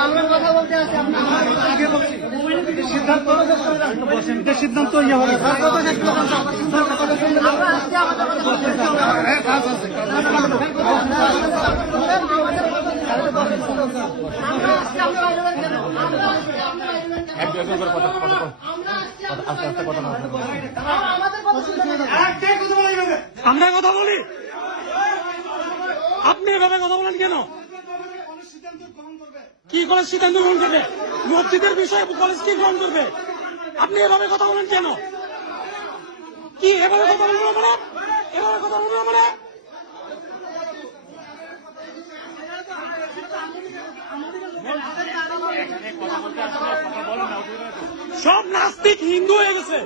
আমরা কথা বলতে আছি আগে বলছি সিদ্ধান্ত ইয়ে হবে আমরা কথা বলি আপনি এভাবে কথা বলেন কেন কি করে সিদ্ধান্ত গ্রহণ করবে মসজিদের বিষয়ে কলেজ কি গ্রহণ করবে আপনি এভাবে কথা বলেন কেন কি এভাবে কথা বলবো মানে এভাবে কথা বলবো মানে সব নাস্তিক হিন্দু হয়ে গেছে